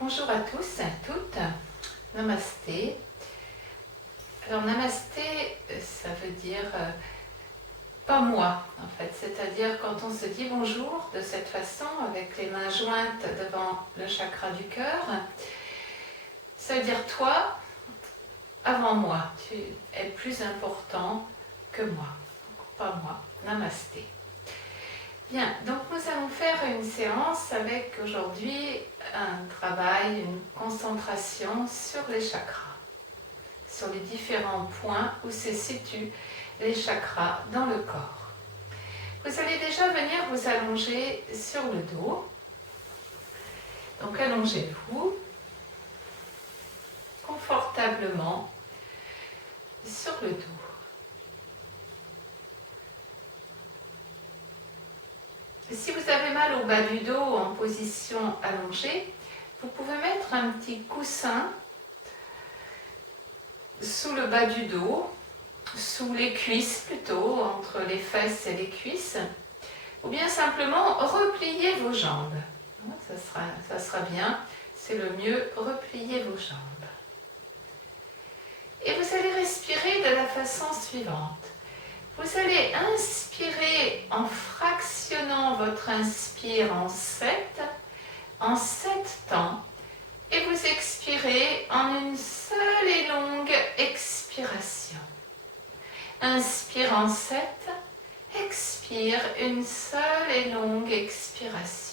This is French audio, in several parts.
Bonjour à tous et à toutes, Namasté. Alors Namasté, ça veut dire pas moi en fait, c'est-à-dire quand on se dit bonjour de cette façon, avec les mains jointes devant le chakra du cœur, ça veut dire toi avant moi, tu es plus important que moi, pas moi, Namasté. Bien, donc nous allons faire une séance avec aujourd'hui un travail, une concentration sur les chakras, sur les différents points où se situent les chakras dans le corps. Vous allez déjà venir vous allonger sur le dos. Donc allongez-vous confortablement sur le dos. Si vous avez mal au bas du dos en position allongée, vous pouvez mettre un petit coussin sous le bas du dos, sous les cuisses plutôt, entre les fesses et les cuisses, ou bien simplement replier vos jambes. Ça sera bien, c'est le mieux, replier vos jambes. Et vous allez respirer de la façon suivante. Vous allez inspirer en fractionnant votre inspire en 7 temps, et vous expirez en une seule et longue expiration. Inspire en 7, expire une seule et longue expiration.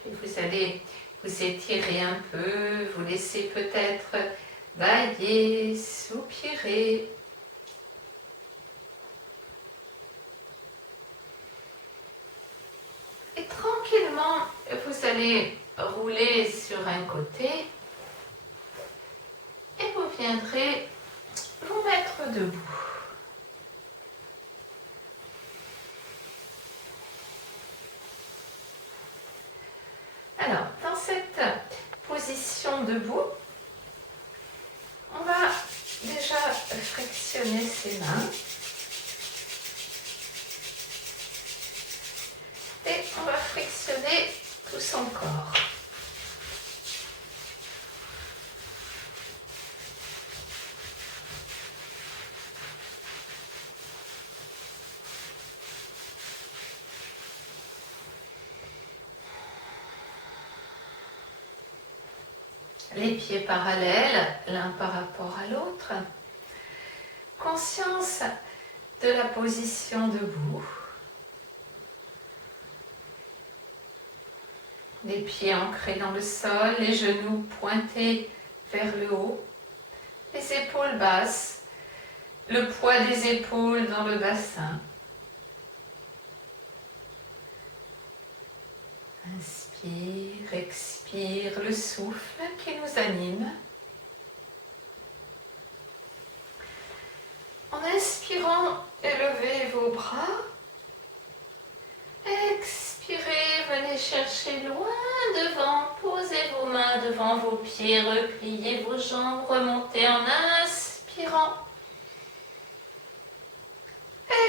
Puis vous allez vous étirer un peu, vous laisser peut-être bâiller, soupirer. Et tranquillement, vous allez rouler sur un côté et vous viendrez vous mettre debout. Alors, dans cette position debout, on va déjà frictionner ses mains et on va frictionner tout son corps. Les pieds parallèles, l'un par rapport à l'autre. Conscience de la position debout. Les pieds ancrés dans le sol, les genoux pointés vers le haut. Les épaules basses, le poids des épaules dans le bassin. Inspire, expire le souffle qui nous anime. En inspirant, élevez vos bras. Expirez, venez chercher loin devant. Posez vos mains devant vos pieds, repliez vos jambes, remontez en inspirant.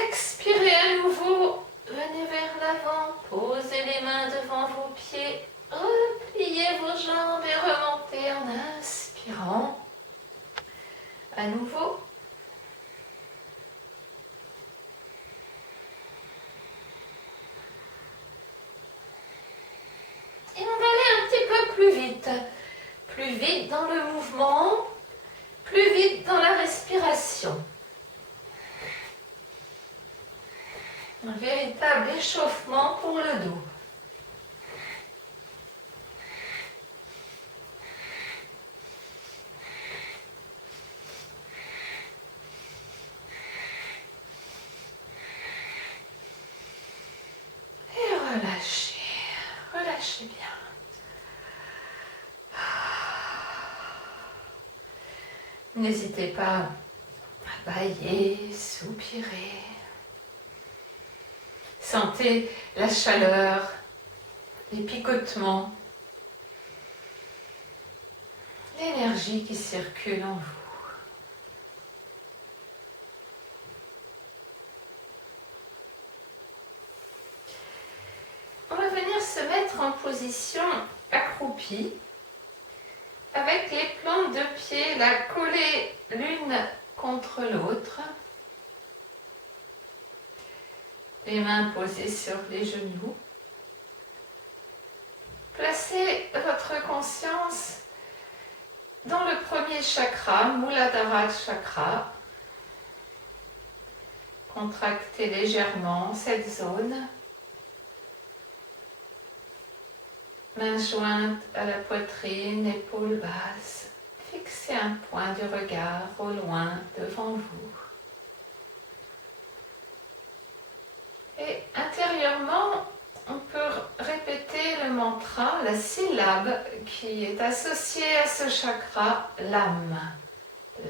Expirez à nouveau. Venez vers l'avant, posez les mains devant vos pieds, repliez vos jambes et remontez en inspirant. À nouveau, plus vite dans le mouvement, plus vite dans la respiration. Un véritable échauffement pour le dos. Et relâchez, relâchez bien. N'hésitez pas à bâiller, soupirer. Sentez la chaleur, les picotements, l'énergie qui circule en vous. On va venir se mettre en position accroupie, avec les plantes de pied là collées l'une contre l'autre. Les mains posées sur les genoux. Placez votre conscience dans le premier chakra, Muladhara Chakra. Contractez légèrement cette zone. Mains jointes à la poitrine, épaules basses. Fixez un point du regard au loin devant vous. Et intérieurement, on peut répéter le mantra, la syllabe qui est associée à ce chakra, l'âme,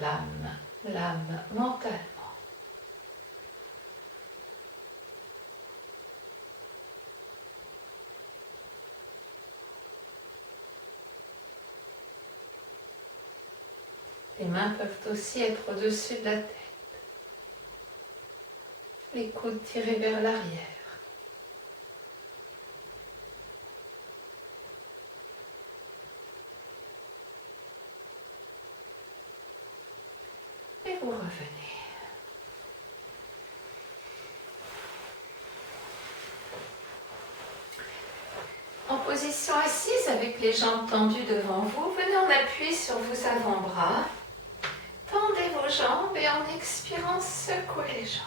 l'âme, l'âme, mentalement. Les mains peuvent aussi être au-dessus de la tête. Les coudes tirés vers l'arrière. Et vous revenez. En position assise avec les jambes tendues devant vous, venez en appui sur vos avant-bras. Tendez vos jambes et en expirant, secouez les jambes.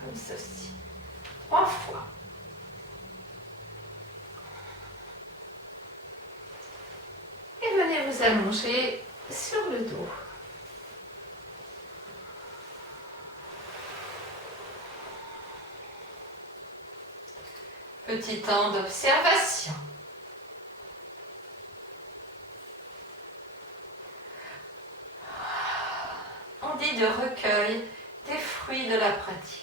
Comme ceci. 3 fois. Et venez vous allonger sur le dos. Petit temps d'observation. On dit de recueil des fruits de la pratique.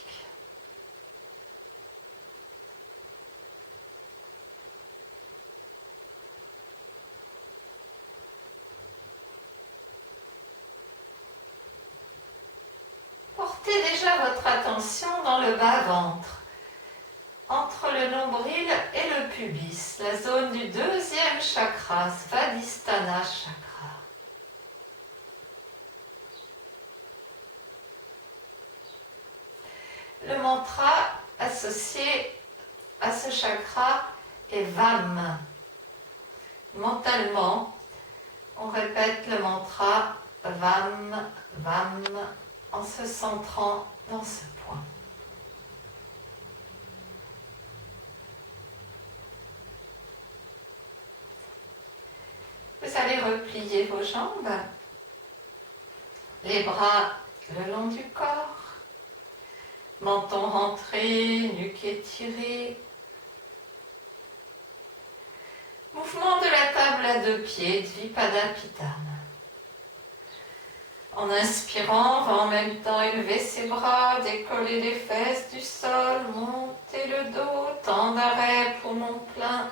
Portez déjà votre attention dans le bas-ventre, entre le nombril et le pubis, la zone du deuxième chakra, Svadhisthana chakra. Le mantra associé à ce chakra est VAM. Mentalement, on répète le mantra VAM, VAM, en se centrant dans ce point. Vous allez replier vos jambes, les bras le long du corps, menton rentré, nuque étirée. Mouvement de la table à 2 pieds, Dvipadapitana. En inspirant, on va en même temps élever ses bras, décoller les fesses du sol, monter le dos, temps d'arrêt, poumon plein.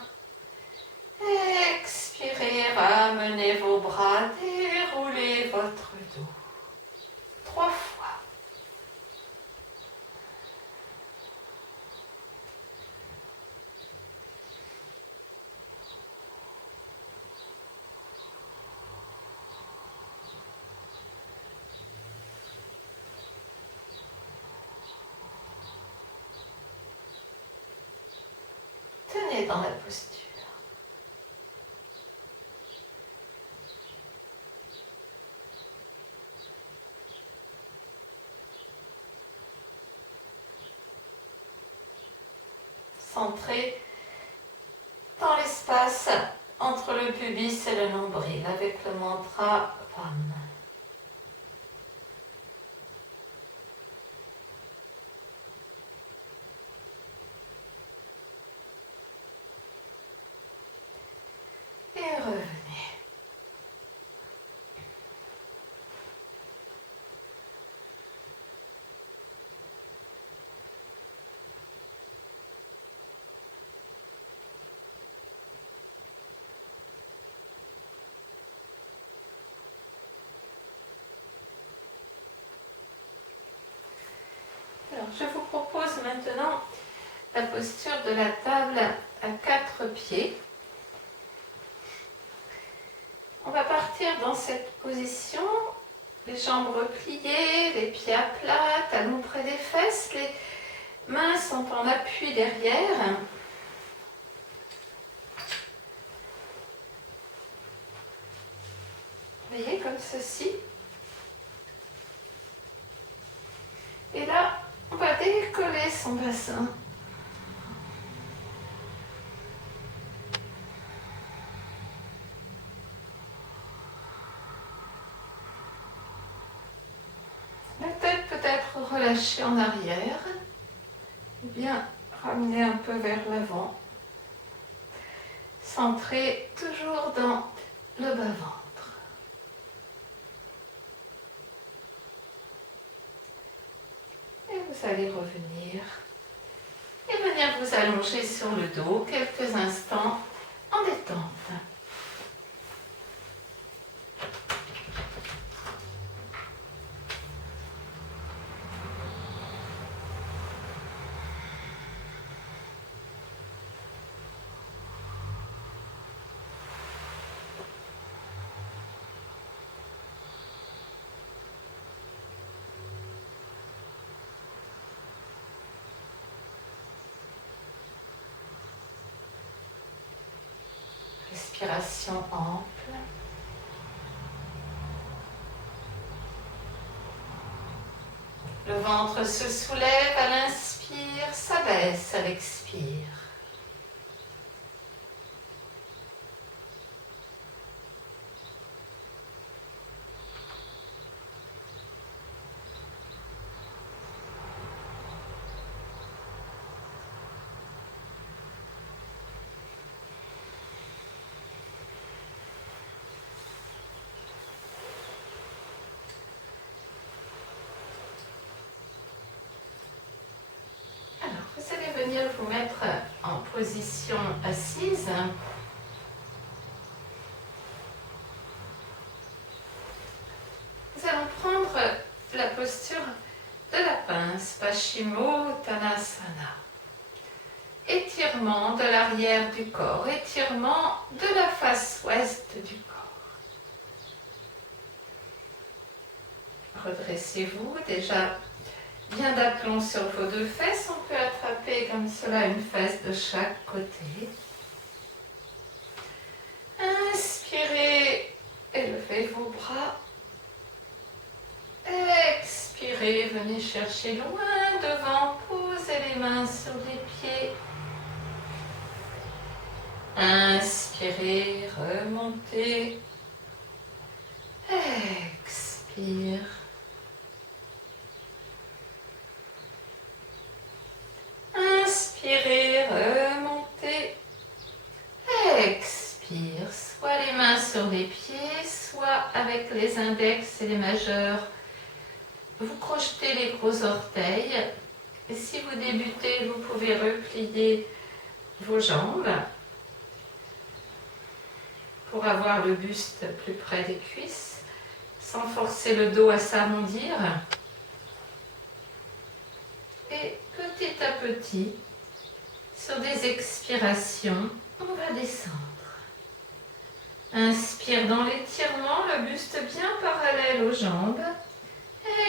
Expirez, ramenez vos bras, déroulez votre dos. 3 fois. Tenez dans la posture. centré dans l'espace entre le pubis et le nombril avec le mantra VAM. Et revenez. Alors, je vous propose maintenant la posture de la table à 4 pieds. On va partir dans cette position, les jambes repliées, les pieds à plat, talons près des fesses, les mains sont en appui derrière. Vous voyez, comme ceci. Et là, on va décoller son bassin. La tête peut être relâchée en arrière, ou bien ramener un peu vers l'avant, centré toujours dans le bas-ventre. Et vous allez revenir et venir vous allonger sur le dos quelques instants en détente. Respiration ample. Le ventre se soulève à l'inspire, s'abaisse à l'expire. Vous allez venir vous mettre en position assise. Nous allons prendre la posture de la pince, Paschimottanasana. Étirement de l'arrière du corps, étirement de la face ouest du corps. Redressez-vous déjà. Bien d'aplomb sur vos deux fesses, on peut attraper comme cela une fesse de chaque côté. Inspirez, élevez vos bras. Expirez, venez chercher loin devant, posez les mains sur les pieds. Inspirez, remontez. Expire. Inspirez, remontez, expire, soit les mains sur les pieds, soit avec les index et les majeurs. Vous crochetez les gros orteils. Et si vous débutez, vous pouvez replier vos jambes pour avoir le buste plus près des cuisses, sans forcer le dos à s'arrondir. Et petit à petit, sur des expirations, on va descendre. Inspire dans l'étirement, le buste bien parallèle aux jambes.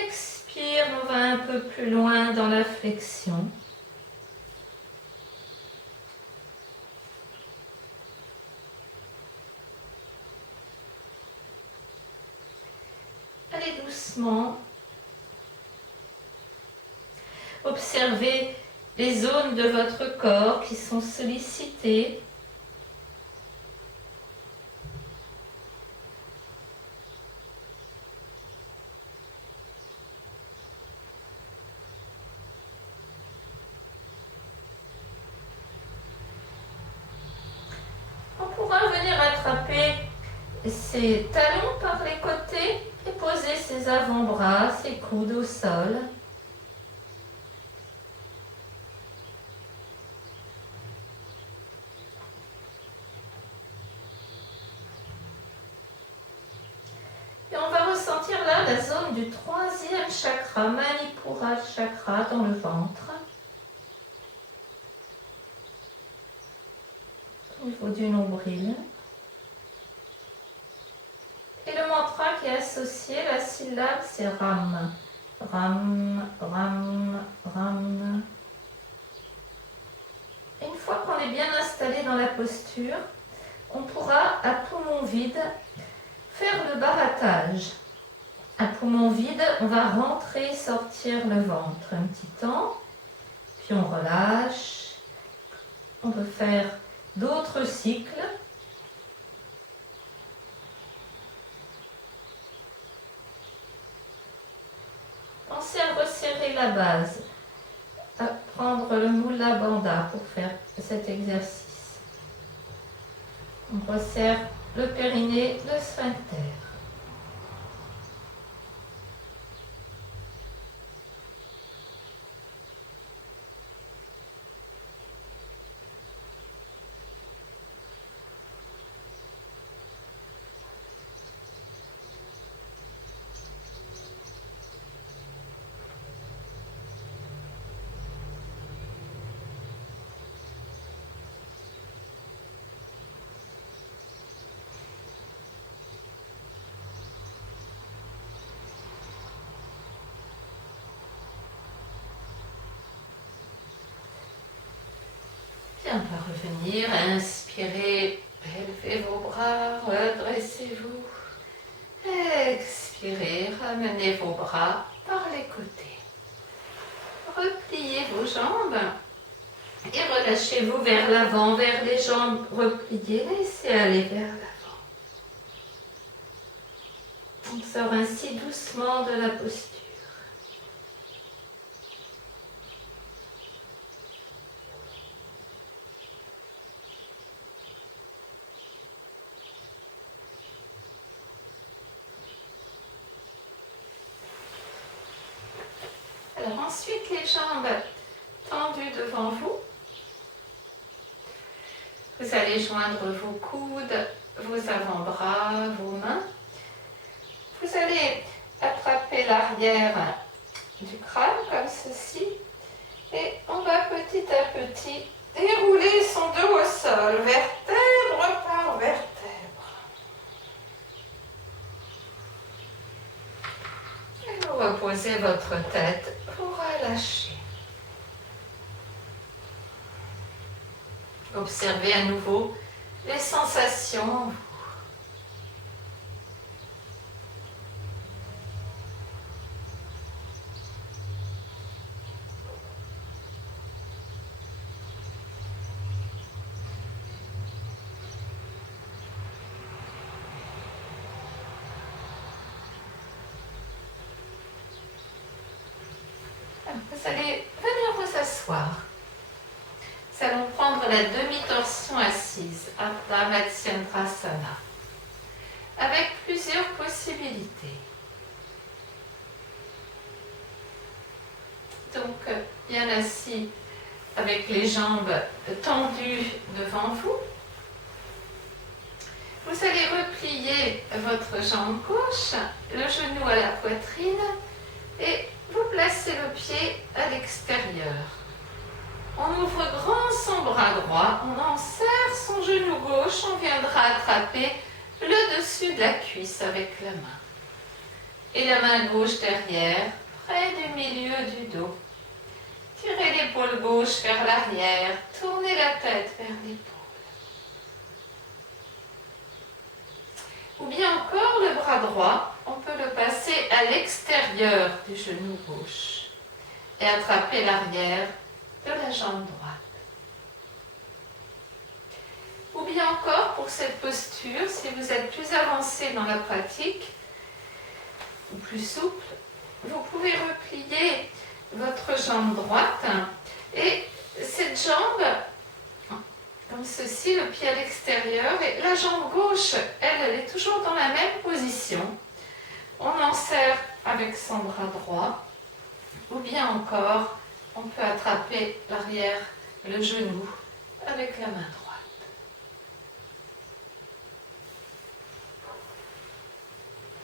Expire, on va un peu plus loin dans la flexion. Allez doucement. Observez les zones de votre corps qui sont sollicitées. On pourra venir attraper ses talons par les côtés et poser ses avant-bras, ses coudes au sol. Et on va ressentir là la zone du troisième chakra, Manipura chakra, dans le ventre. Au niveau du nombril. Et le mantra qui est associé, la syllabe, c'est Ram. Ram, Ram, Ram. Et une fois qu'on est bien installé dans la posture, on pourra à poumon vide faire le barattage. À poumon vide, on va rentrer, sortir le ventre un petit temps, puis on relâche. On peut faire d'autres cycles. Pensez à resserrer la base, à prendre le Mula Bandha pour faire cet exercice. On resserre le périnée, le sphincter. Puis on va revenir, inspirez, élevez vos bras, redressez-vous. Expirez, ramenez vos bras par les côtés. Repliez vos jambes et relâchez-vous vers l'avant, vers les jambes repliées. Laissez aller vers l'avant. On sort ainsi doucement de la posture. Alors ensuite, les jambes tendues devant vous. Vous allez joindre vos coudes, vos avant-bras, vos mains. Vous allez attraper l'arrière du crâne comme ceci. Et on va petit à petit dérouler son dos au sol, vertèbre par vertèbre. Et vous reposez votre tête pour relâcher. Observez à nouveau les sensations en vous. Vous allez venir vous asseoir. Nous allons prendre la demi-torsion assise, Ardha Matsyendrasana, avec plusieurs possibilités. Donc, bien assis avec les jambes tendues devant vous. Vous allez replier votre jambe gauche, le genou à la poitrine et vous placez le pied à l'extérieur. On ouvre grand son bras droit, on en serre son genou gauche, on viendra attraper le dessus de la cuisse avec la main. Et la main gauche derrière, près du milieu du dos. Tirez l'épaule gauche vers l'arrière, tournez la tête vers l'épaule. Ou bien encore le bras droit, on peut le passer à l'extérieur du genou gauche et attraper l'arrière de la jambe droite. Ou bien encore, pour cette posture, si vous êtes plus avancé dans la pratique, ou plus souple, vous pouvez replier votre jambe droite et cette jambe, comme ceci, le pied à l'extérieur, et la jambe gauche, elle est toujours dans la même position. On en serre avec son bras droit, ou bien encore, on peut attraper l'arrière, le genou, avec la main droite.